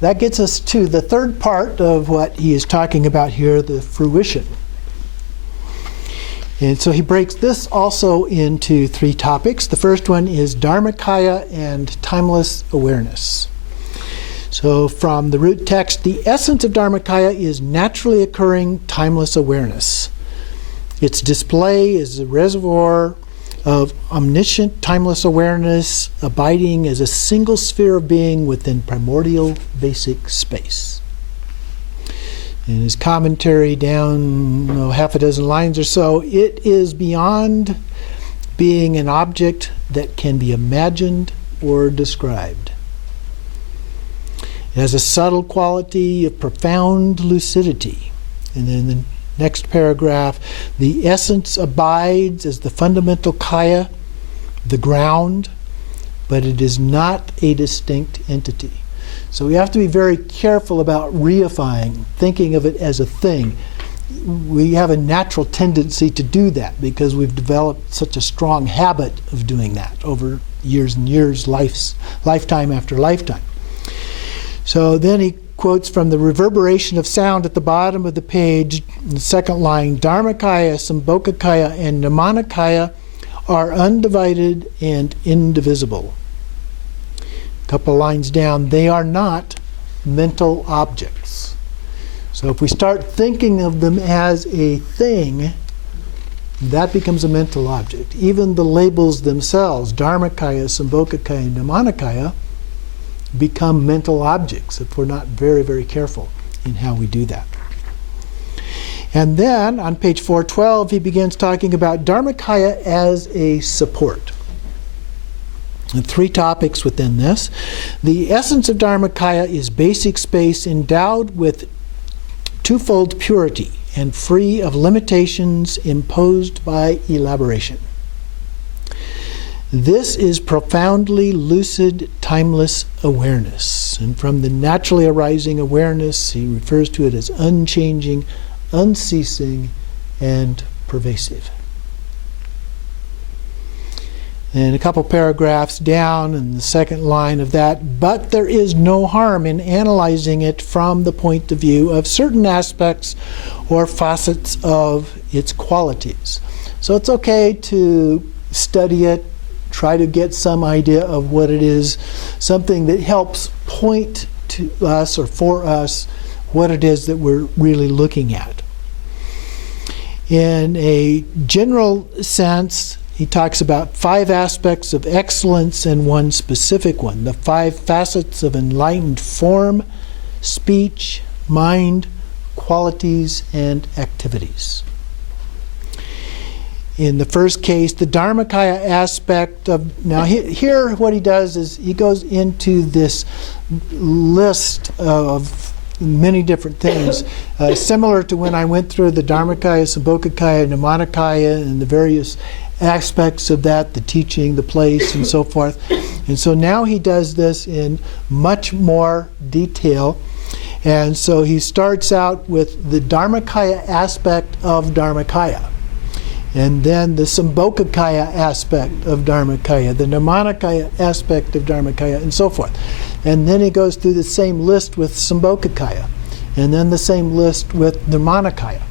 that gets us to the third part of what he is talking about here, the fruition. And so he breaks this also into three topics. The first one is Dharmakaya and timeless awareness. So from the root text, the essence of Dharmakaya is naturally occurring timeless awareness. Its display is a reservoir of omniscient timeless awareness abiding as a single sphere of being within primordial basic space. In his commentary down half a dozen lines or so, it is beyond being an object that can be imagined or described. It has a subtle quality of profound lucidity. And then the next paragraph, the essence abides as the fundamental kaya, the ground, but it is not a distinct entity. So we have to be very careful about reifying, thinking of it as a thing. We have a natural tendency to do that because we've developed such a strong habit of doing that over years and years, lifetime after lifetime. So then he quotes from the reverberation of sound at the bottom of the page, the second line, Dharmakaya, Sambhogakaya, and Nirmanakaya are undivided and indivisible. A couple lines down, they are not mental objects. So if we start thinking of them as a thing, that becomes a mental object. Even the labels themselves, Dharmakaya, Sambhogakaya, and Nirmanakaya, become mental objects if we're not very, very careful in how we do that. And then on page 412, he begins talking about Dharmakaya as a support. And three topics within this. The essence of Dharmakaya is basic space endowed with twofold purity and free of limitations imposed by elaboration. This is profoundly lucid, timeless awareness. And from the naturally arising awareness, he refers to it as unchanging, unceasing, and pervasive. And a couple paragraphs down in the second line of that, but there is no harm in analyzing it from the point of view of certain aspects or facets of its qualities. So it's okay to study it, try to get some idea of what it is, something that helps point to us or for us what it is that we're really looking at. In a general sense, he talks about 5 aspects of excellence and one specific one, the 5 facets of enlightened form, speech, mind, qualities, and activities. In the first case, the Dharmakaya aspect of, now here what he does is he goes into this list of many different things, similar to when I went through the Dharmakaya, Sambhogakaya, Nirmanakaya, and the various aspects of that, the teaching, the place, and so forth. And so now he does this in much more detail. And so he starts out with the Dharmakaya aspect of Dharmakaya, and then the Sambhogakaya aspect of Dharmakaya, the Nirmanakaya aspect of Dharmakaya, and so forth. And then he goes through the same list with Sambhogakaya, and then the same list with Nirmanakaya.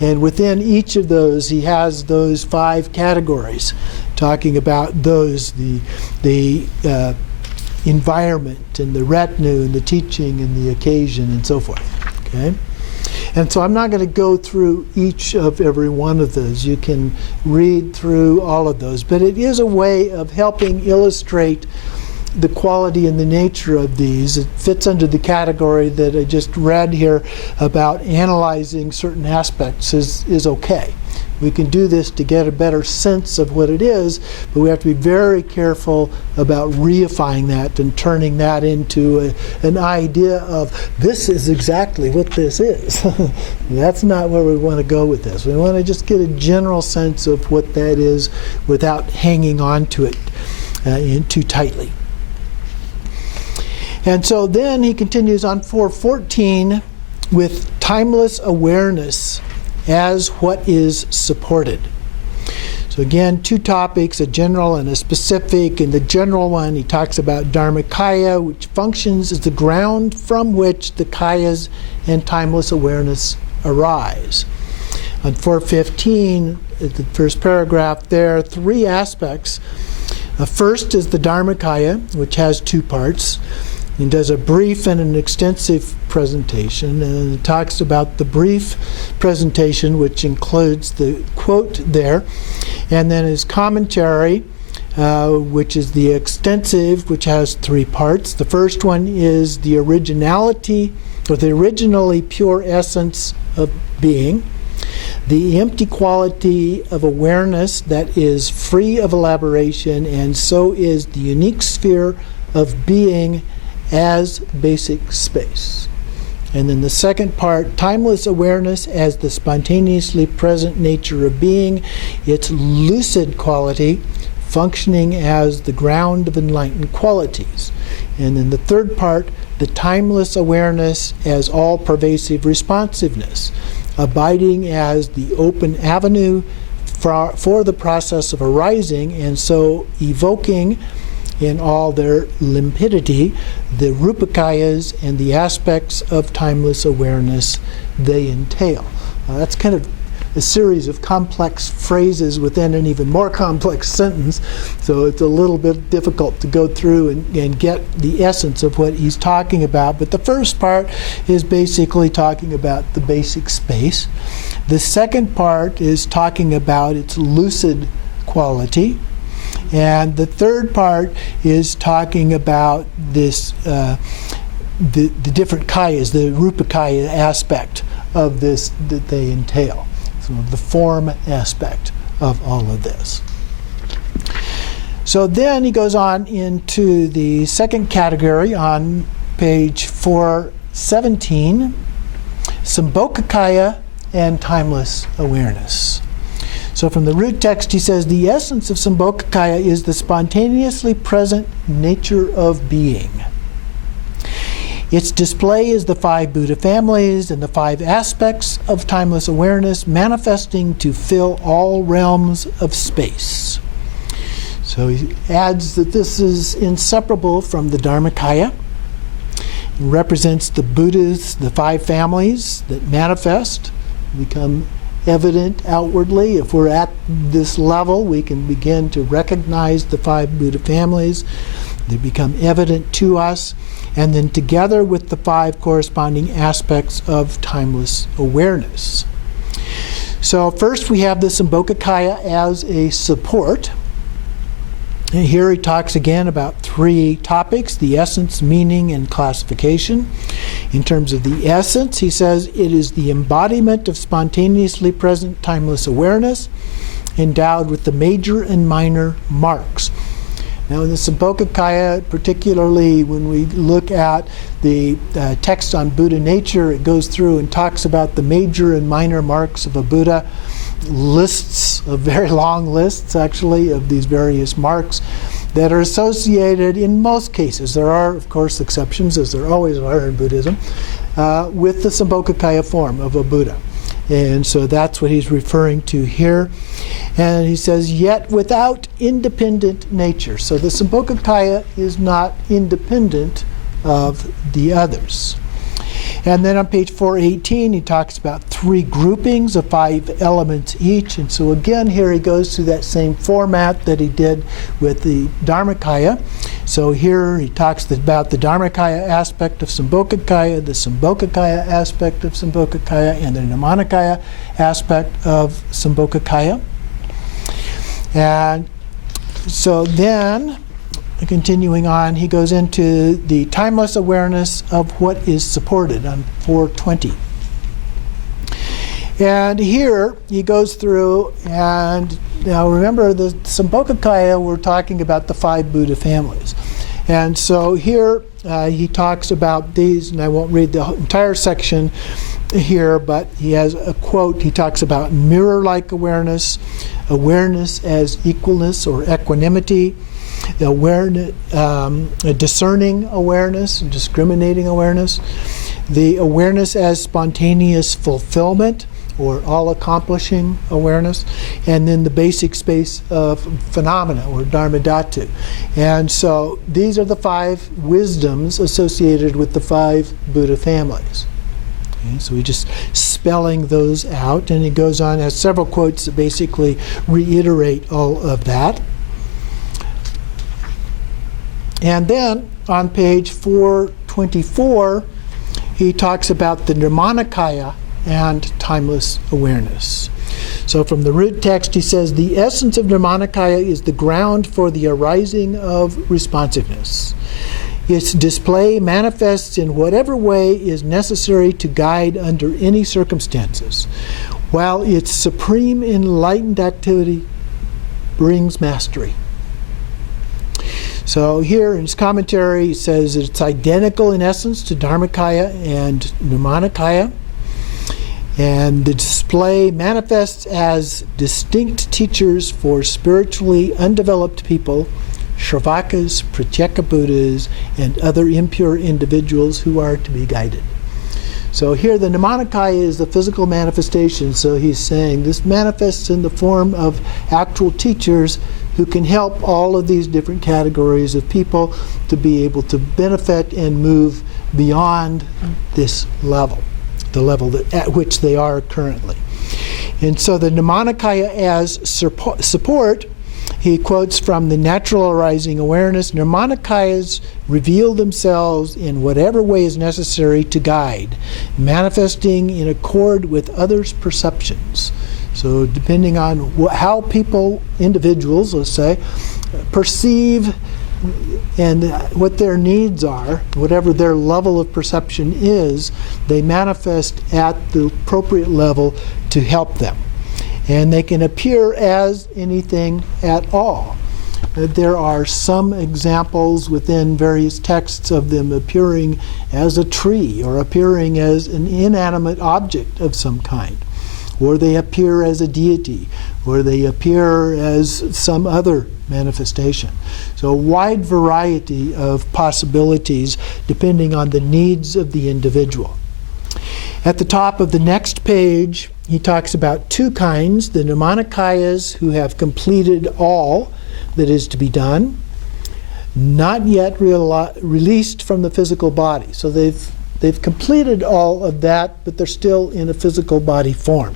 And within each of those, he has those 5 categories, talking about those, the environment, and the retinue, and the teaching, and the occasion, and so forth. Okay? And so I'm not going to go through each of every one of those. You can read through all of those. But it is a way of helping illustrate the quality and the nature of these. It fits under the category that I just read here about analyzing certain aspects is okay. We can do this to get a better sense of what it is, but we have to be very careful about reifying that and turning that into an idea of this is exactly what this is. That's not where we want to go with this. We want to just get a general sense of what that is without hanging on to it too tightly. And so then he continues on 414 with timeless awareness as what is supported. So again, two topics, a general and a specific. In the general one, he talks about Dharmakaya, which functions as the ground from which the kayas and timeless awareness arise. On 415, the first paragraph there, three aspects. First is the Dharmakaya, which has two parts. He does a brief and an extensive presentation, and it talks about the brief presentation, which includes the quote there, and then his commentary, which is the extensive, which has three parts. The first one is the originality, or the originally pure essence of being, the empty quality of awareness that is free of elaboration, and so is the unique sphere of being as basic space. And then the second part, timeless awareness as the spontaneously present nature of being, its lucid quality, functioning as the ground of enlightened qualities. And then the third part, the timeless awareness as all-pervasive responsiveness, abiding as the open avenue for the process of arising, and so evoking in all their limpidity the rupakayas and the aspects of timeless awareness they entail. That's kind of a series of complex phrases within an even more complex sentence, so it's a little bit difficult to go through and get the essence of what he's talking about. But the first part is basically talking about the basic space. The second part is talking about its lucid quality. And the third part is talking about this, the different kayas, the rupakaya aspect of this that they entail, so the form aspect of all of this. So then he goes on into the second category on page 417, Sambhogakaya and timeless awareness. So from the root text, he says, the essence of Sambhogakaya is the spontaneously present nature of being. Its display is the five Buddha families and the five aspects of timeless awareness manifesting to fill all realms of space. So he adds that this is inseparable from the Dharmakaya. It represents the Buddhas, the five families that manifest, become evident outwardly. If we're at this level, we can begin to recognize the five Buddha families. They become evident to us, and then together with the five corresponding aspects of timeless awareness. So first we have the Sambhogakaya as a support. And here he talks again about three topics: the essence, meaning, and classification. In terms of the essence, he says it is the embodiment of spontaneously present timeless awareness, endowed with the major and minor marks. Now in the Sambhogakaya, particularly when we look at the text on Buddha nature, it goes through and talks about the major and minor marks of a Buddha, lists of very long lists actually of these various marks that are associated in most cases. There are of course exceptions, as there always are in Buddhism, with the Sambhogakaya form of a Buddha. And so that's what he's referring to here. And he says, yet without independent nature. So the Sambhogakaya is not independent of the others. And then on page 418, he talks about three groupings of five elements each. And so again, here he goes through that same format that he did with the Dharmakaya. So here he talks about the Dharmakaya aspect of Sambhogakaya, the Sambhogakaya aspect of Sambhogakaya, and the Nirmanakaya aspect of Sambhogakaya. And so then, continuing on, he goes into the timeless awareness of what is supported on 420. And here he goes through, and now remember the Sambhogakaya, we're talking about the five Buddha families. And so here he talks about these, and I won't read the entire section here, but he has a quote. He talks about mirror-like awareness, awareness as equalness or equanimity, awareness, discerning awareness, discriminating awareness, the awareness as spontaneous fulfillment or all-accomplishing awareness, and then the basic space of phenomena, or dharma dhatu. And so these are the 5 wisdoms associated with the 5 Buddha families. Okay, so we're just spelling those out, and it goes on, has several quotes that basically reiterate all of that. And then on page 424, he talks about the Nirmanakaya and timeless awareness. So from the root text, he says, the essence of Nirmanakaya is the ground for the arising of responsiveness. Its display manifests in whatever way is necessary to guide under any circumstances, while its supreme enlightened activity brings mastery. So here in his commentary, he says it's identical in essence to Dharmakaya and Nirmanakaya, and the display manifests as distinct teachers for spiritually undeveloped people, Shravakas, Pratyeka Buddhas, and other impure individuals who are to be guided. So here the Nirmanakaya is the physical manifestation, so he's saying this manifests in the form of actual teachers who can help all of these different categories of people to be able to benefit and move beyond this level, the level at which they are currently. And so the Nirmanakaya as support, he quotes from the natural arising awareness, Nirmanakayas reveal themselves in whatever way is necessary to guide, manifesting in accord with others' perceptions. So depending on how people, individuals, let's say, perceive and what their needs are, whatever their level of perception is, they manifest at the appropriate level to help them. And they can appear as anything at all. There are some examples within various texts of them appearing as a tree or appearing as an inanimate object of some kind, or they appear as a deity, or they appear as some other manifestation. So a wide variety of possibilities depending on the needs of the individual. At the top of the next page, he talks about 2 kinds, the Nirmanakayas who have completed all that is to be done, not yet released from the physical body. So they've completed all of that, but they're still in a physical body form.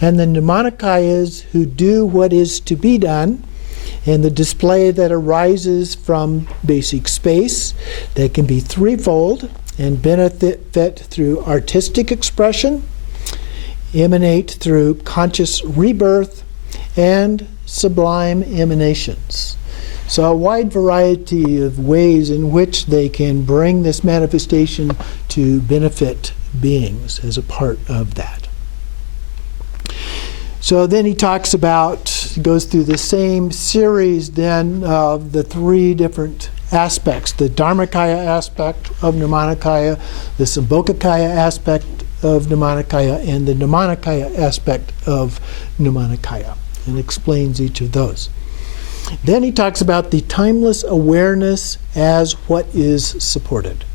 And the Nirmanakayas who do what is to be done, and the display that arises from basic space, that can be threefold and benefit through artistic expression, emanate through conscious rebirth, and sublime emanations. So a wide variety of ways in which they can bring this manifestation to benefit beings as a part of that. So then he talks about, goes through the same series then of the 3 different aspects, the Dharmakaya aspect of Nirmanakaya, the Sambhogakaya aspect of Nirmanakaya, and the Nirmanakaya aspect of Nirmanakaya, and explains each of those. Then he talks about the timeless awareness as what is supported.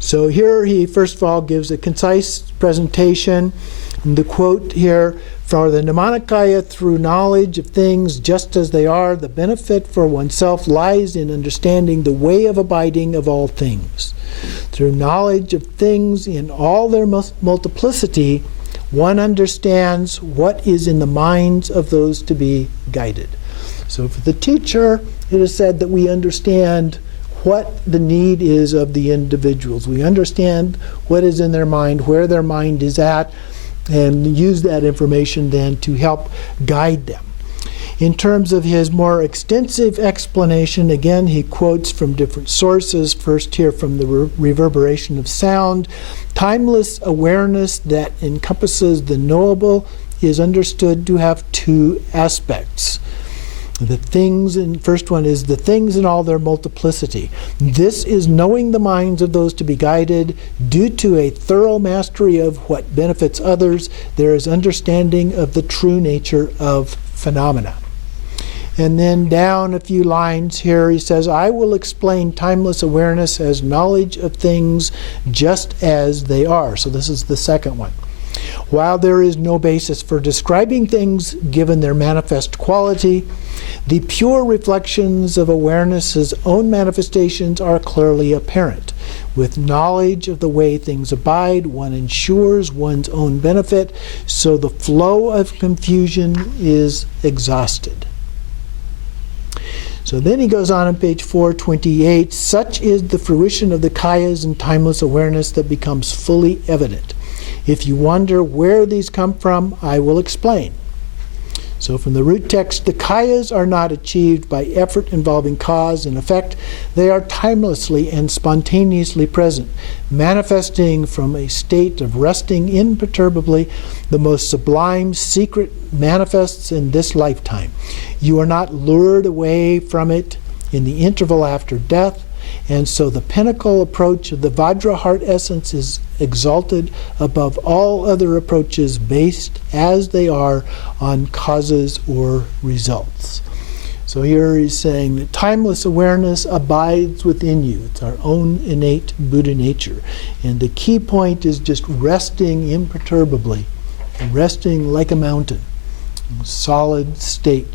So here he first of all gives a concise presentation. And the quote here, for the Nirmanakaya, through knowledge of things just as they are, the benefit for oneself lies in understanding the way of abiding of all things. Through knowledge of things in all their multiplicity, one understands what is in the minds of those to be guided. So for the teacher, it is said that we understand what the need is of the individuals. We understand what is in their mind, where their mind is at, and use that information then to help guide them. In terms of his more extensive explanation, again, he quotes from different sources. First here from the reverberation of sound. Timeless awareness that encompasses the knowable is understood to have 2 aspects. The things, and first one is the things in all their multiplicity. This is knowing the minds of those to be guided. Due to a thorough mastery of what benefits others, there is understanding of the true nature of phenomena. And then down a few lines here, he says, I will explain timeless awareness as knowledge of things just as they are. So this is the second one. While there is no basis for describing things given their manifest quality, the pure reflections of awareness's own manifestations are clearly apparent. With knowledge of the way things abide, one ensures one's own benefit, so the flow of confusion is exhausted. So then he goes on page 428, such is the fruition of the kayas and timeless awareness that becomes fully evident. If you wonder where these come from, I will explain. So from the root text, the kayas are not achieved by effort involving cause and effect. They are timelessly and spontaneously present, manifesting from a state of resting imperturbably. The most sublime secret manifests in this lifetime. You are not lured away from it in the interval after death, and so the pinnacle approach of the Vajra heart essence is exalted above all other approaches based as they are on causes or results. So here he's saying that timeless awareness abides within you. It's our own innate Buddha nature. And the key point is just resting imperturbably, resting like a mountain, solid state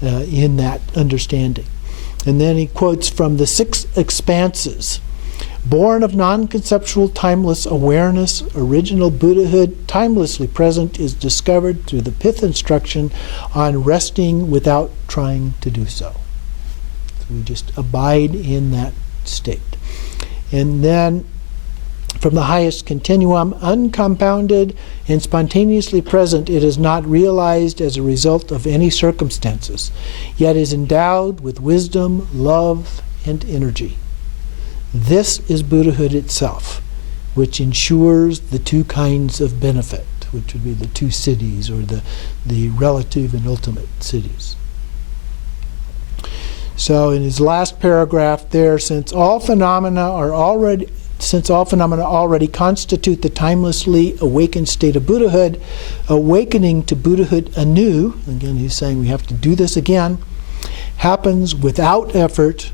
in that understanding. And then he quotes from the six expanses. Born of non-conceptual timeless awareness, original Buddhahood, timelessly present, is discovered through the pith instruction on resting without trying to do so. So we just abide in that state. And then from the highest continuum, uncompounded and spontaneously present, it is not realized as a result of any circumstances, yet is endowed with wisdom, love, and energy. This is Buddhahood itself, which ensures the two kinds of benefit, which would be the two cities, or the relative and ultimate cities. So in his last paragraph there, since all phenomena already constitute the timelessly awakened state of Buddhahood, awakening to Buddhahood anew, again he's saying we have to do this again, happens without effort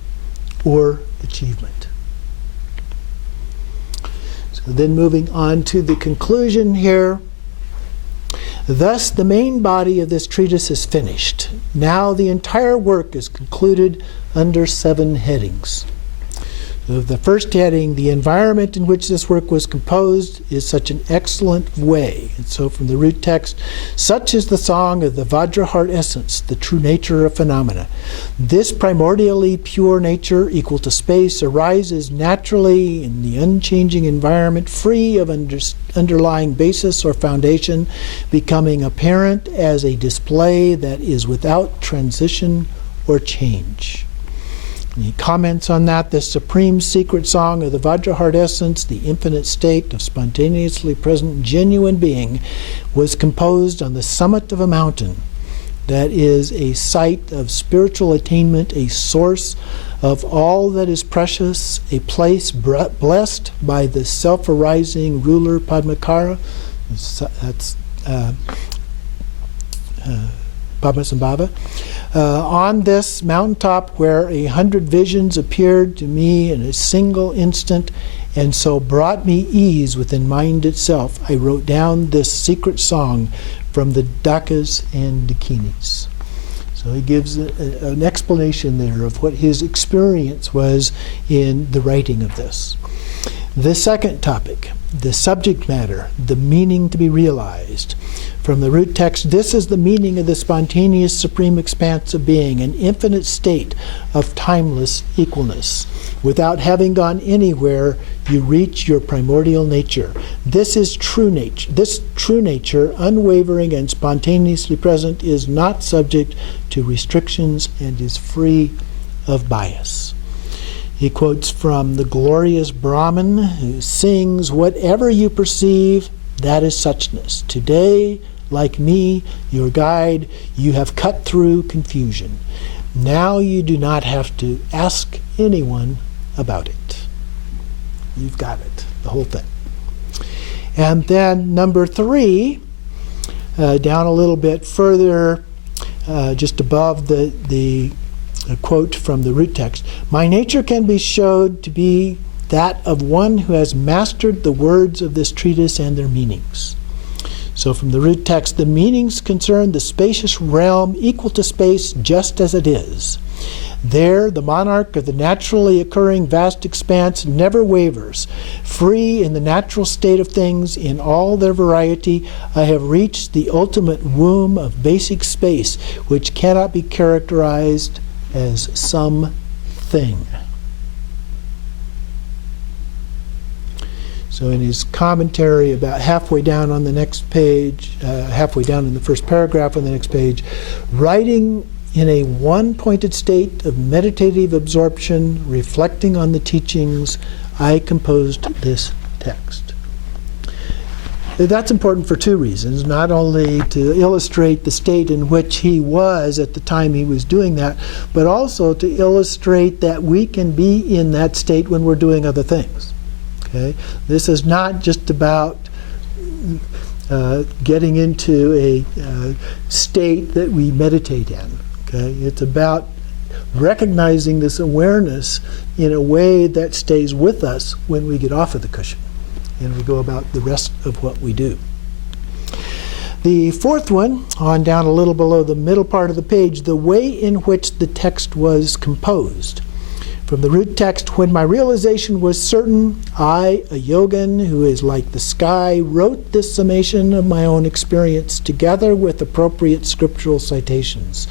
or achievement. So then moving on to the conclusion here. Thus the main body of this treatise is finished. Now the entire work is concluded under 7 headings. The first heading, the environment in which this work was composed, is such an excellent way. And so from the root text, such is the song of the Vajra heart essence, the true nature of phenomena. This primordially pure nature, equal to space, arises naturally in the unchanging environment, free of underlying basis or foundation, becoming apparent as a display that is without transition or change. And he comments on that, the supreme secret song of the Vajra heart essence, the infinite state of spontaneously present genuine being, was composed on the summit of a mountain that is a site of spiritual attainment, a source of all that is precious, a place blessed by the self-arising ruler Padmakara. That's Padmasambhava. On this mountaintop where 100 visions appeared to me in a single instant and so brought me ease within mind itself, I wrote down this secret song from the Dakas and Dakinis. So he gives an explanation there of what his experience was in the writing of this. The second topic, the subject matter, the meaning to be realized. From the root text, this is the meaning of the spontaneous supreme expanse of being, an infinite state of timeless equalness. Without having gone anywhere, you reach your primordial nature. This is true nature. This true nature, unwavering and spontaneously present, is not subject to restrictions and is free of bias. He quotes from the glorious Brahman who sings, whatever you perceive, that is suchness. Today, like me, your guide, you have cut through confusion. Now you do not have to ask anyone about it. You've got it, the whole thing. And then number 3, down a little bit further, just above the quote from the root text. My nature can be showed to be that of one who has mastered the words of this treatise and their meanings. So from the root text, the meanings concern the spacious realm equal to space just as it is. There, the monarch of the naturally occurring vast expanse never wavers. Free in the natural state of things in all their variety, I have reached the ultimate womb of basic space, which cannot be characterized as some thing. So in his commentary, about halfway down on the next page, halfway down in the first paragraph on the next page, writing in a one-pointed state of meditative absorption, reflecting on the teachings, I composed this text. That's important for two reasons. Not only to illustrate the state in which he was at the time he was doing that, but also to illustrate that we can be in that state when we're doing other things. Okay? This is not just about getting into a state that we meditate in. Okay? It's about recognizing this awareness in a way that stays with us when we get off of the cushion and we go about the rest of what we do. The fourth one, on down a little below the middle part of the page, the way in which the text was composed. From the root text, when my realization was certain, I, a yogin who is like the sky, wrote this summation of my own experience together with appropriate scriptural citations,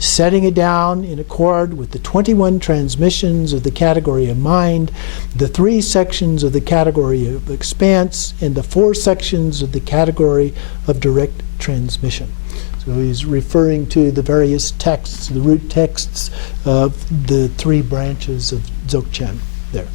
setting it down in accord with the 21 transmissions of the category of mind, the 3 sections of the category of expanse, and the 4 sections of the category of direct transmission. So he's referring to the various texts, the root texts of the 3 branches of Dzogchen there.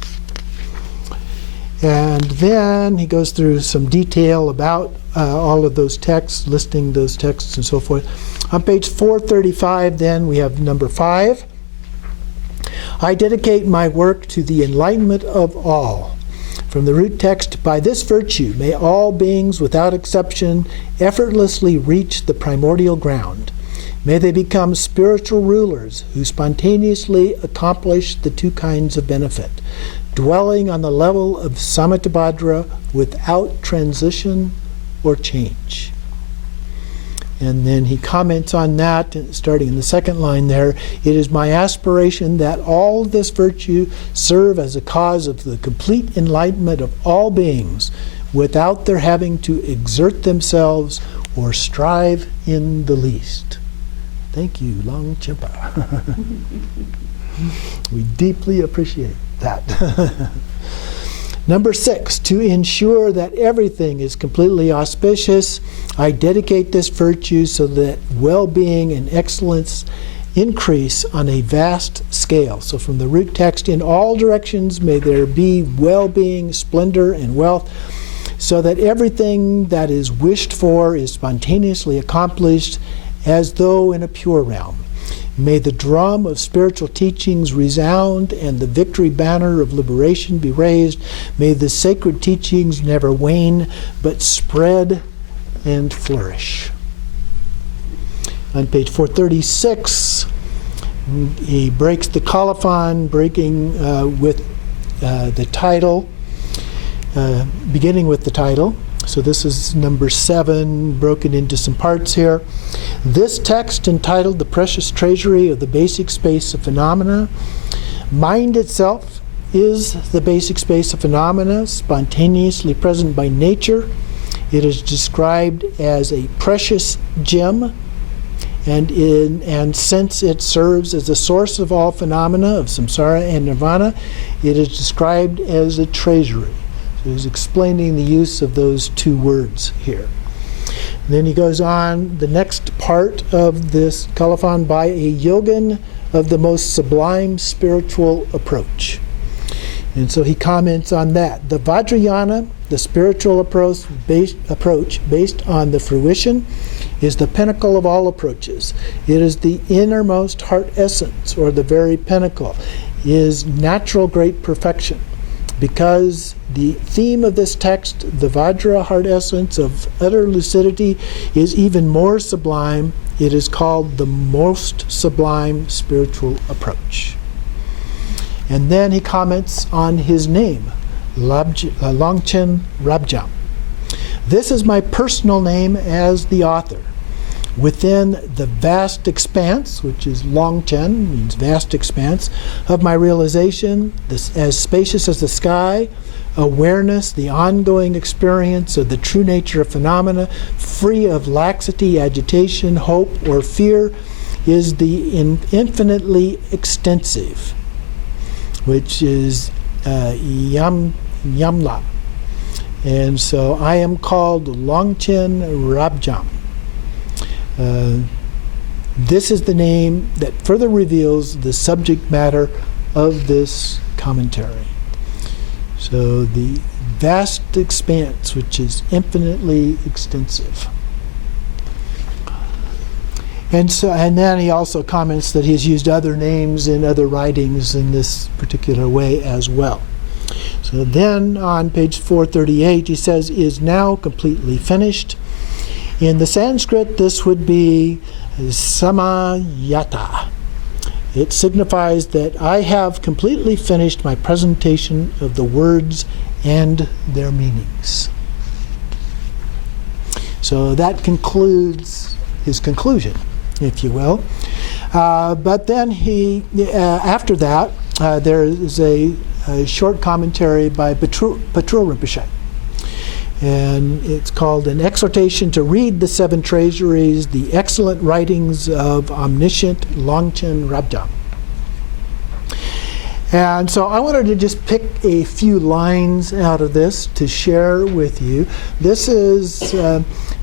And then he goes through some detail about all of those texts, listing those texts and so forth. On page 435 then we have number 5. I dedicate my work to the enlightenment of all. From the root text, by this virtue may all beings without exception effortlessly reach the primordial ground. May they become spiritual rulers who spontaneously accomplish the 2 kinds of benefit, dwelling on the level of Samattabhadra without transition or change. And then he comments on that, starting in the second line there. It is my aspiration that all this virtue serve as a cause of the complete enlightenment of all beings without their having to exert themselves or strive in the least. Thank you, Longchenpa. We deeply appreciate that. Number 6, to ensure that everything is completely auspicious, I dedicate this virtue so that well-being and excellence increase on a vast scale. So from the root text, in all directions may there be well-being, splendor, and wealth, so that everything that is wished for is spontaneously accomplished as though in a pure realm. May the drum of spiritual teachings resound and the victory banner of liberation be raised. May the sacred teachings never wane, but spread and flourish. On page 436, he breaks the colophon, breaking with the title, beginning with the title. So this is number 7, broken into some parts here. This text, entitled The Precious Treasury of the Basic Space of Phenomena, mind itself is the basic space of phenomena, spontaneously present by nature. It is described as a precious gem, and since it serves as the source of all phenomena of samsara and nirvana, it is described as a treasury. So he's explaining the use of those 2 words here. And then he goes on, the next part of this colophon, by a yogin of the most sublime spiritual approach. And so he comments on that. The Vajrayana, the spiritual approach based on the fruition, is the pinnacle of all approaches. It is the innermost heart essence, or the very pinnacle, is natural great perfection. Because the theme of this text, the Vajra heart essence of utter lucidity, is even more sublime it is called the most sublime spiritual approach. And then he comments on his name, Longchen Rabjam. This is my personal name as the author. Within the vast expanse, which is Longchen, means vast expanse, of my realization, as spacious as the sky, awareness, the ongoing experience of the true nature of phenomena, free of laxity, agitation, hope, or fear, is the infinitely extensive, which is Yamla. And so I am called Longchen Rabjam. This is the name that further reveals the subject matter of this commentary. So the vast expanse, which is infinitely extensive. And then he also comments that he has used other names in other writings in this particular way as well. So then on page 438 he says, is now completely finished. In the Sanskrit this would be samayata. It signifies that I have completely finished my presentation of the words and their meanings. So that concludes his conclusion, if you will. But then after that, there is a short commentary by Patrul Rinpoche. And it's called An Exhortation to Read the Seven Treasuries, the Excellent Writings of Omniscient Longchen Rabjam. And so I wanted to just pick a few lines out of this to share with you. This is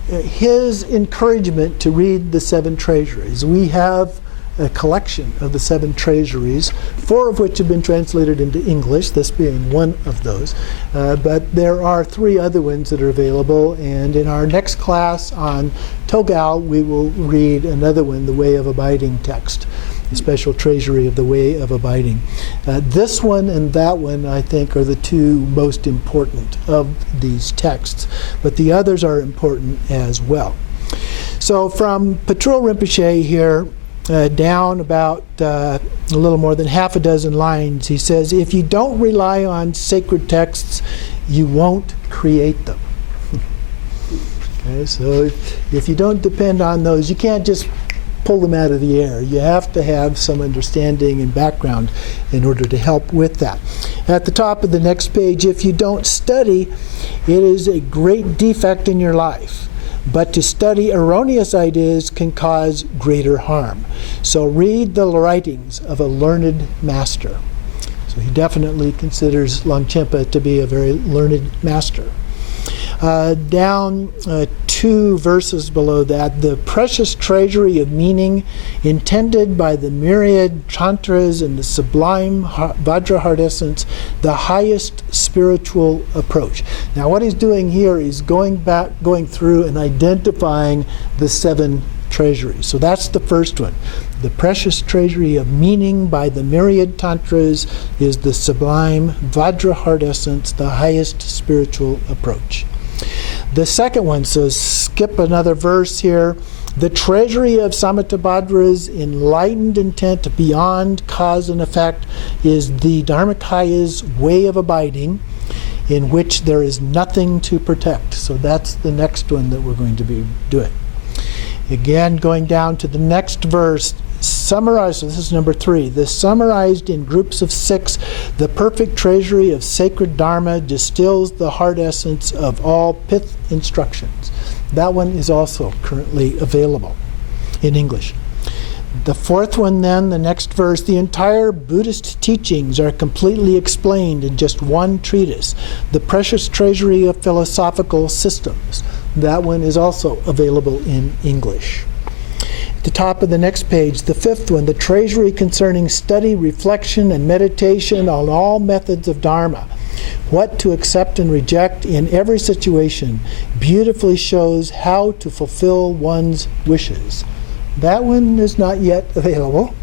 his encouragement to read the seven treasuries. We have a collection of the seven treasuries, 4 of which have been translated into English, this being one of those. But there are 3 other ones that are available, and in our next class on Togao, we will read another one, the Way of Abiding text, the special treasury of the Way of Abiding. This one and that one, I think, are the 2 most important of these texts, but the others are important as well. So from Patrul Rinpoche here, down about a little more than half a dozen lines, he says, if you don't rely on sacred texts, you won't create them. Okay, so if you don't depend on those, you can't just pull them out of the air. You have to have some understanding and background in order to help with that. At the top of the next page, if you don't study, it is a great defect in your life. But to study erroneous ideas can cause greater harm. So read the writings of a learned master. So he definitely considers Longchenpa to be a very learned master. Down 2 verses below that, the precious treasury of meaning intended by the myriad tantras and the sublime Vajraheart essence, the highest spiritual approach. Now what he's doing here is going through and identifying the 7 treasuries. So that's the first one. The precious treasury of meaning by the myriad tantras is the sublime Vajraheart essence, the highest spiritual approach. The second one, so skip another verse here. The treasury of Samattabhadra's enlightened intent beyond cause and effect is the Dharmakaya's way of abiding, in which there is nothing to protect. So that's the next one that we're going to be doing. Again, going down to the next verse, summarized, so this is number 3, the summarized in groups of 6, the perfect treasury of sacred Dharma distills the heart essence of all pith instructions. That one is also currently available in English. The fourth one then, the next verse, the entire Buddhist teachings are completely explained in just one treatise, the precious treasury of philosophical systems. That one is also available in English. At the top of the next page, the fifth one, the treasury concerning study, reflection, and meditation on all methods of Dharma. What to accept and reject in every situation beautifully shows how to fulfill one's wishes. That one is not yet available.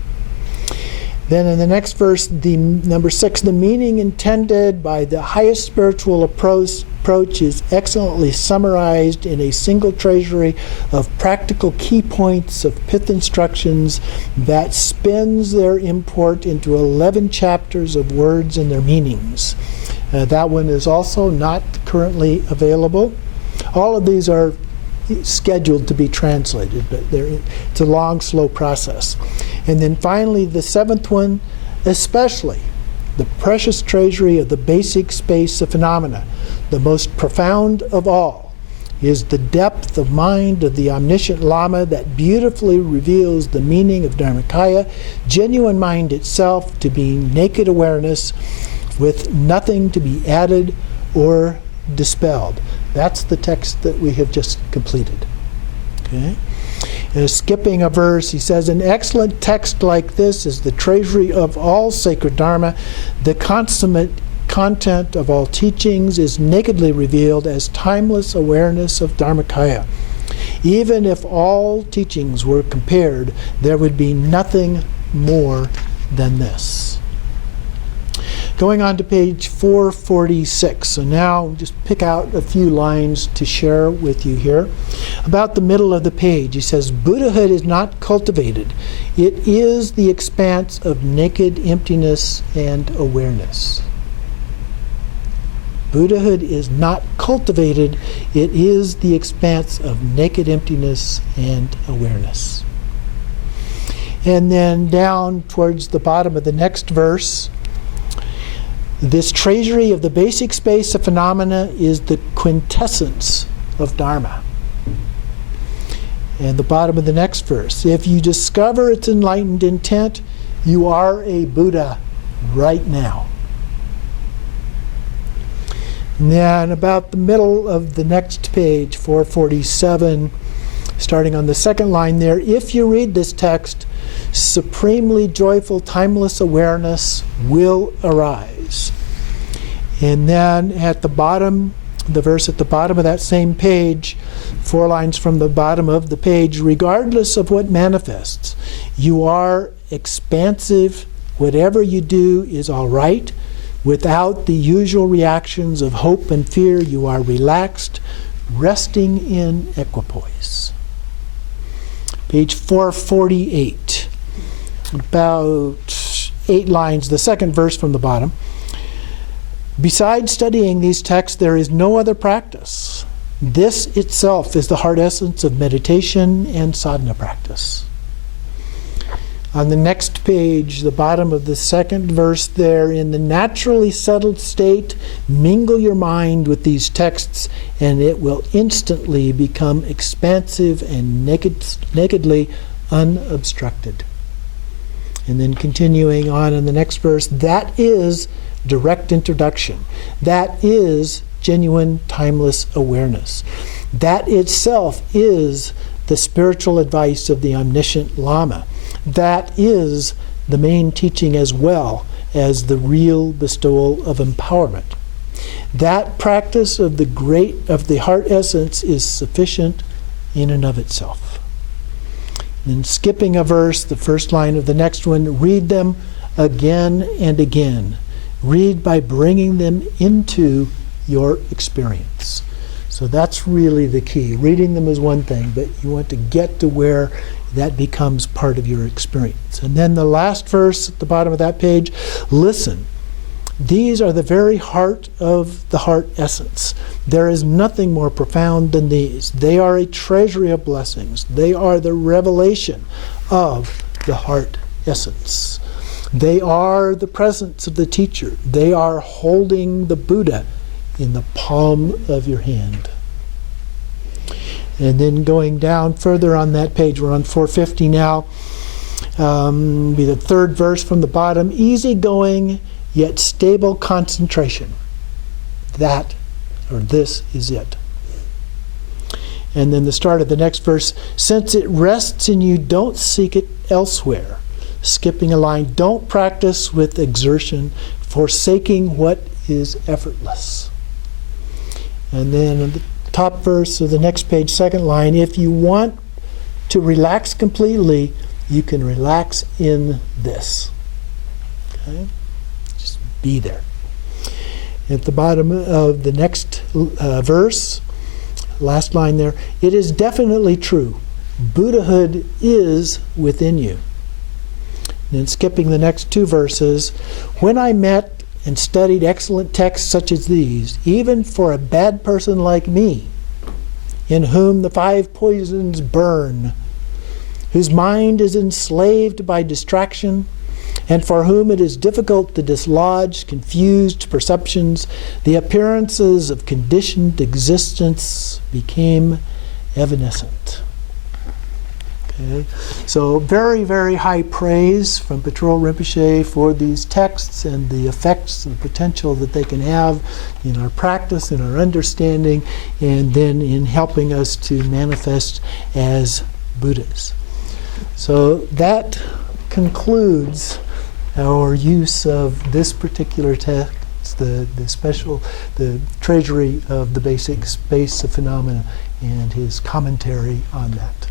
Then in the next verse, the number 6, the meaning intended by the highest spiritual approach is excellently summarized in a single treasury of practical key points of pith instructions that spins their import into 11 chapters of words and their meanings. That one is also not currently available. All of these are scheduled to be translated, but it's a long, slow process. And then finally, the 7th one, especially the precious treasury of the basic space of phenomena, the most profound of all, is the depth of mind of the omniscient Lama that beautifully reveals the meaning of Dharmakaya, genuine mind itself to be naked awareness with nothing to be added or dispelled. That's the text that we have just completed. Okay? And skipping a verse, he says, an excellent text like this is the treasury of all sacred Dharma. The consummate content of all teachings is nakedly revealed as timeless awareness of Dharmakaya. Even if all teachings were compared, there would be nothing more than this. Going on to page 446. So now just pick out a few lines to share with you here. About the middle of the page, he says, Buddhahood is not cultivated. It is the expanse of naked emptiness and awareness. Buddhahood is not cultivated. It is the expanse of naked emptiness and awareness. And then down towards the bottom of the next verse, this treasury of the basic space of phenomena is the quintessence of Dharma. And the bottom of the next verse, if you discover its enlightened intent, you are a Buddha right now. And then about the middle of the next page, 447, starting on the second line there, if you read this text, supremely joyful, timeless awareness will arise. And then at the bottom, the verse at the bottom of that same page, 4 lines from the bottom of the page, regardless of what manifests, you are expansive. Whatever you do is all right. Without the usual reactions of hope and fear, you are relaxed, resting in equipoise. Page 448. About 8 lines, the second verse from the bottom. Besides studying these texts, there is no other practice. This itself is the heart essence of meditation and sadhana practice. On the next page, the bottom of the second verse there, in the naturally settled state, mingle your mind with these texts, and it will instantly become expansive and nakedly unobstructed. And then continuing on in the next verse, that is direct introduction. That is genuine timeless awareness. That itself is the spiritual advice of the omniscient Lama. That is the main teaching as well as the real bestowal of empowerment. That practice of the heart essence is sufficient in and of itself. And skipping a verse, the first line of the next one, read them again and again. Read by bringing them into your experience. So that's really the key. Reading them is one thing, but you want to get to where that becomes part of your experience. And then the last verse at the bottom of that page, listen. These are the very heart of the heart essence. There is nothing more profound than these. They are a treasury of blessings. They are the revelation of the heart essence. They are the presence of the teacher. They are holding the Buddha in the palm of your hand. And then going down further on that page, we're on 450 now, be the third verse from the bottom, easygoing yet stable concentration. This is it. And then the start of the next verse, since it rests in you, don't seek it elsewhere. Skipping a line, don't practice with exertion, forsaking what is effortless. And then in the top verse of the next page, second line, if you want to relax completely, you can relax in this. Okay? Just be there. At the bottom of the next verse, last line there, it is definitely true. Buddhahood is within you. And then skipping the next two verses, when I met and studied excellent texts such as these, even for a bad person like me, in whom the 5 poisons burn, whose mind is enslaved by distraction, and for whom it is difficult to dislodge confused perceptions, the appearances of conditioned existence became evanescent. Okay? So very, very high praise from Patrol Rinpoche for these texts and the effects and potential that they can have in our practice, in our understanding, and then in helping us to manifest as Buddhas. So that concludes our use of this particular text, the treasury of the basic space of phenomena, and his commentary on that.